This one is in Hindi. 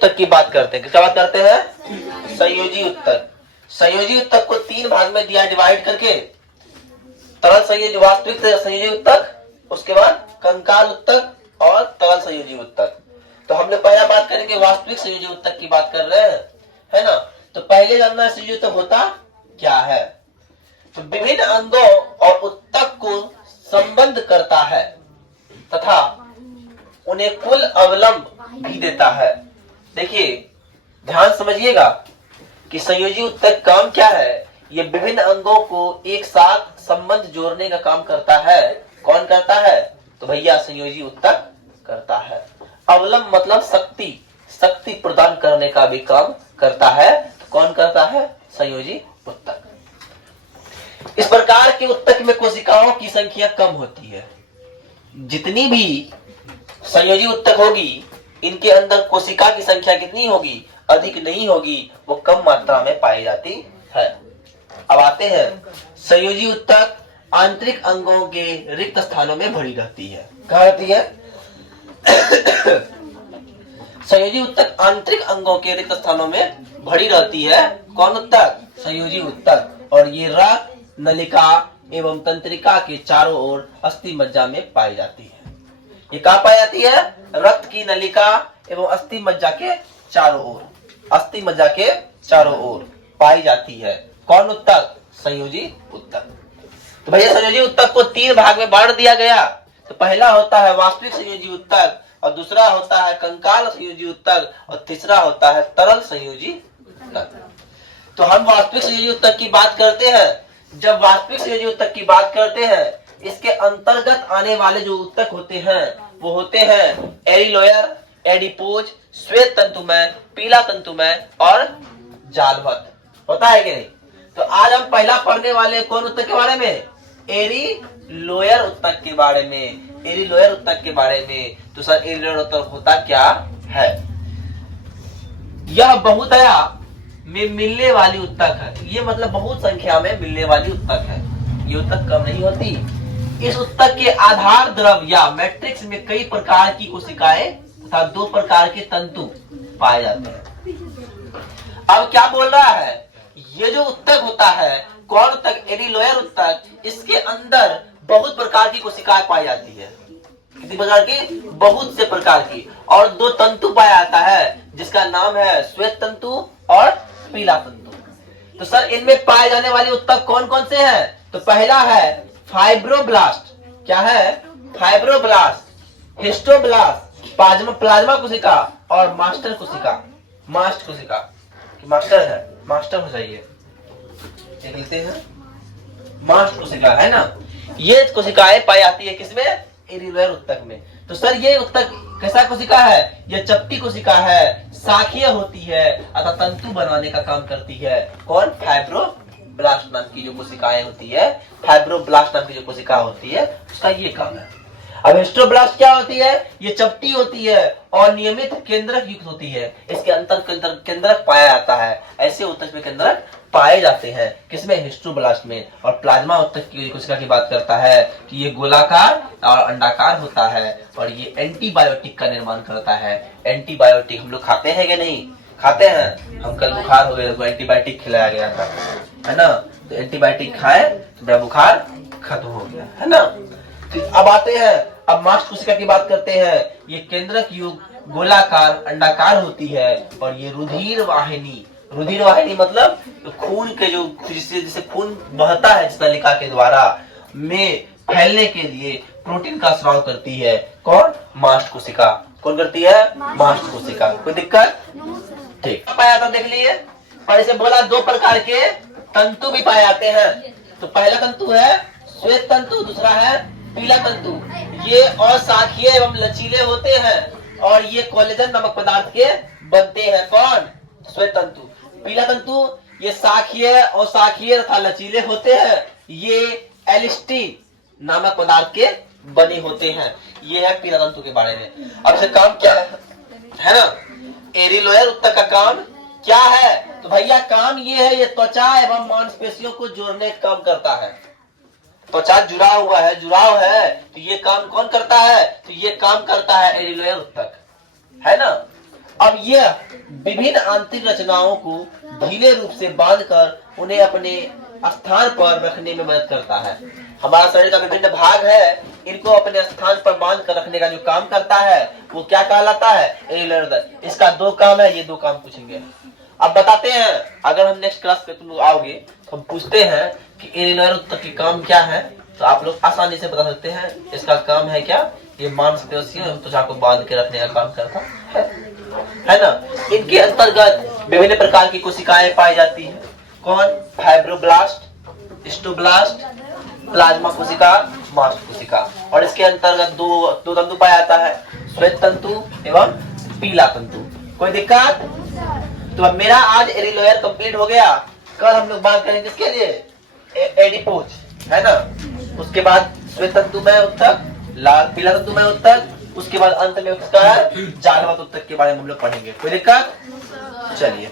उत्तक की बात करते हैं। क्या बात करते हैं? संयोजी उत्तक। संयोजी उत्तक को तीन भाग में दिया डिवाइड करके, तरल संयोजी, वास्तविक संयोजी उत्तक, उसके बाद कंकाल उत्तक और तरल संयोजी उत्तक। तो हमने पहला बात करेंगे वास्तविक संयोजी उत्तक की बात कर रहे हैं, है ना। तो पहले जानना संयोजी उत्तक होता क्या है। तो विभिन्न अंगों और उत्तक को संबंध करता है तथा उन्हें कुल अवलंब भी देता है। देखिए ध्यान समझिएगा कि संयोजी उत्तक काम क्या है। ये विभिन्न अंगों को एक साथ संबंध जोड़ने का काम करता है। कौन करता है? तो भैया संयोजी उत्तक करता है। अवलंब मतलब शक्ति, शक्ति प्रदान करने का भी काम करता है। तो कौन करता है? संयोजी उत्तक। इस प्रकार के उत्तक में कोशिकाओं की संख्या कम होती है। जितनी भी संयोजी उत्तक होगी, इनके अंदर कोशिका की संख्या कितनी होगी? अधिक नहीं होगी, वो कम मात्रा में पाई जाती है। अब आते हैं, संयोजी उत्तक आंतरिक अंगों के रिक्त स्थानों में भरी रहती है। कहाँ रहती है? संयोजी उत्तक आंतरिक अंगों के रिक्त स्थानों में भरी रहती है। कौन उत्तक? संयोजी उत्तक। और ये रक्त, नलिका एवं तंत्रिका के चारों ओर अस्थि मज्जा में पाई जाती है। ये कहाँ पाई जाती है? रक्त की नलिका एवं अस्थि मज्जा के चारों ओर, अस्थि मज्जा के चारों ओर पाई जाती है। कौन उत्तक? संयोजी उत्तक। तो भैया संयोजी उत्तक को तीन भाग में बांट दिया गया। तो पहला होता है वास्तविक संयोजी उत्तक, और दूसरा होता है कंकाल संयोजी उत्तक, और तीसरा होता है तरल संयोजी उत्तक। तो हम वास्तविक संयोजी उत्तक की बात करते हैं। जब वास्तविक संयोजी उत्तक की बात करते हैं, इसके अंतर्गत आने वाले जो उत्तक होते हैं वो होते हैं एरिलोयर, एडिपोज, श्वेत तंतुमय, पीला तंतुमय और जालवत। होता है कि नहीं? तो आज हम पहला पढ़ने वाले कौन उत्तक के बारे में? एरिलोयर उत्तक के बारे में। एरिलोयर उत्तक के बारे में। तो सर एरिलोयर उत्तक होता क्या है? यह बहुतया में मिलने वाली उत्तक है। ये मतलब बहुत संख्या में मिलने वाली उत्तक है। ये उत्तक कम नहीं होती। इस उत्तक के आधार द्रव या मैट्रिक्स में कई प्रकार की कोशिकाएं तथा दो प्रकार के तंतु पाए जाते हैं। अब क्या बोल रहा है? ये जो उत्तक होता है, कौन उत्तक? एरिलोयर उत्तक। इसके अंदर बहुत प्रकार की कोशिकाएं पाई जाती है। कितनी प्रकार की? बहुत से प्रकार की। और दो तंतु पाया जाता है जिसका नाम है श्वेत तंतु और पीला तंतु। तो सर इनमें पाए जाने वाले उत्तक कौन कौन से हैं? तो पहला है फाइब्रोब्लास्ट। क्या है? फाइब्रोब्लास्ट, हिस्टोब्लास्ट, प्लाज्मा कोशिका और मास्टर कोशिका। मास्ट कोशिका, मास्टर है, मास्टर हो जाइए, लिखते हैं मास्ट कोशिका, है ना। ये कोशिकाएं पाई जाती है किसमें? एरिलोयर उत्तक में। तो सर ये उत्तक कैसा कोशिका है? ये चपटी कोशिका है, शाखीय होती है अतः तंतु बनाने का काम करती है। कौन? फाइब्रोब्लास्ट नाम की जो कोशिकाएं होती है, फाइब्रोब्लास्ट नाम की जो कोशिका होती है, उसका ये काम है। अब हिस्टोब्लास्ट क्या होती है? ये चपटी होती है और नियमित केंद्रक युक्त होती है। इसके अंतर केंद्रक पाया जाता है। ऐसे उत्तक में केंद्रक पाए जाते हैं। किसमें? हिस्टोब्लास्ट में। और प्लाज्मा उत्तक की कोशिका की बात करता है कि ये गोलाकार और अंडाकार होता है और ये एंटीबायोटिक का निर्माण करता है। एंटीबायोटिक हम लोग खाते हैं कि नहीं? खाते हैं। हम कल बुखार हो गया तो एंटीबायोटिक खिलाया गया था, है ना। तो एंटीबायोटिक खाए तो मेरा बुखार खत्म हो गया, है ना। तो अब आते हैं, अब मास्ट कोशिका की बात करते हैं। ये केंद्रक युक्त गोलाकार अंडाकार होती है और ये रुधिर वाहिनी, रुधिर वाहिनी मतलब तो खून के जो जिससे खून बहता है जिस नलिका के द्वारा में फैलने के लिए प्रोटीन का स्राव करती है। कौन? मास्ट कोशिका। कौन करती है? मास्ट कोशिका। कोई दिक्कत? ठीक, पाया था देख लिए। और इसे बोला दो प्रकार के तंतु भी पाए जाते हैं। तो पहला तंतु है श्वेत तंतु, दूसरा है पीला तंतु। ये अशाखीय एवं लचीले होते हैं और ये कोलेजन नामक पदार्थ के बनते हैं। कौन? श्वेत तंतु। पीला तंतु ये शाखीय और शाखीय तथा लचीले होते हैं। ये एलिस्टीन नामक पदार्थ के बने होते हैं। ये है पीला तंतु के बारे में। अब से काम क्या है ना? एरिलोयर उत्तक का काम क्या है? तो भैया काम ये है, ये त्वचा एवं मांसपेशियों को जोड़ने का काम करता है। त्वचा जुड़ा हुआ है, जुड़ाव है, तो ये काम कौन करता है? तो ये काम करता है एरिलोयर उत्तक, है ना। अब यह विभिन्न आंतरिक रचनाओं को ढीले रूप से बांधकर उन्हें अपने स्थान पर रखने में मदद करता है। हमारा शरीर का विभिन्न भाग है, इनको अपने स्थान पर बांध कर रखने का जो काम करता है वो क्या कहलाता है? एरिनोयर ऊतक। इसका दो काम है, ये दो काम पूछेंगे। अब बताते हैं, अगर हम नेक्स्ट क्लास पे तुम लोग आओगे तो हम पूछते हैं कि एरिनोयर ऊतक की काम क्या है, तो आप लोग आसानी से बता सकते हैं इसका काम है क्या? ये मांसपेशियों एवं त्वचा को बांध के रखने का काम करता है ना। इनके अंतर्गत विभिन्न प्रकार की कोशिकाएं पाई जाती हैं। कौन? फाइब्रोब्लास्ट, स्टोब्लास्ट, प्लाज्मा कोशिका, मास्ट कोशिका। और इसके अंतर्गत दो तंतु पाया जाता है, श्वेत तंतु एवं पीला तंतु। कोई दिक्कत? तो अब मेरा आज एरिनोयर कंप्लीट हो गया। कल हम लोग बात करेंगे किसके लिए? एडिपोज, है ना। उसके बाद श्वेत तंतु में ऊतक, लाल पीला तंतु में ऊतक, उसके बाद अंत में उसका जालवत ऊतक के बारे में हम लोग पढ़ेंगे। कोई दिक्कत? चलिए।